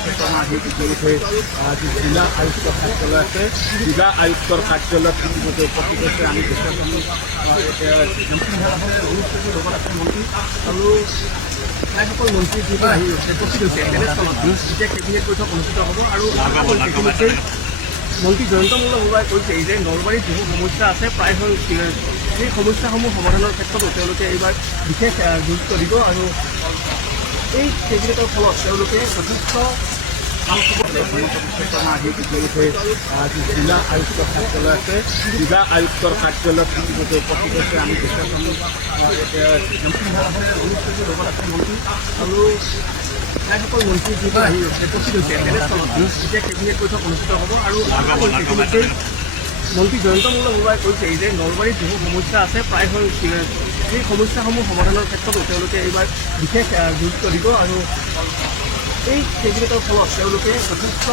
আহি ইতিমধ্যে জিলা আয়ুক্তৰ কাৰ্যালয় আছে, জিলা আয়ুক্তৰ কাৰ্যালয়ত ইতিমধ্যে উপস্থিত হৈছে। আমি দেখুৱাইছোঁ মন্ত্ৰী লগত আছে মন্ত্ৰী আৰু প্ৰায়সকল মন্ত্ৰী যিবোৰ আহি উপস্থিত হৈছে তেনেস্থলত এতিয়া কেবিনেট বৈঠক অনুষ্ঠিত হ'ব। আৰু ইতিমধ্যে মন্ত্ৰী জয়ন্ত মল্লই কৈছে যে নলবাৰীত বহু সমস্যা আছে, প্ৰায় সেই সমস্যাসমূহ সমাধানৰ ক্ষেত্ৰতো তেওঁলোকে এইবাৰ বিশেষ গুৰুত্ব দিব আৰু এই কেবিনেটৰ ফলত তেওঁলোকে যথেষ্ট আহি ইতিমধ্যে জিলা আয়ুক্তৰ কাৰ্যালয় আছে, জিলা আয়ুক্তৰ কাৰ্যালয়ত ইতিমধ্যে উপস্থিত হৈছে। আমি দেখুৱাইছোঁ লগত আছে মন্ত্ৰী আৰু প্ৰায়সকল মন্ত্ৰী যিবোৰ আহি উপস্থিত হৈছে তেনেস্থলত এতিয়া কেবিনেট বৈঠক অনুষ্ঠিত হ'ব। আৰু ইতিমধ্যে মন্ত্ৰী জয়ন্ত মল্লই কৈছে যে নলবাৰীত বহু সমস্যা আছে, প্ৰায় সেই সমস্যাসমূহ সমাধানৰ ক্ষেত্ৰতো তেওঁলোকে এইবাৰ বিশেষ গুৰুত্ব দিব আৰু এই কেবিনেটৰ ফলত তেওঁলোকে যথেষ্ট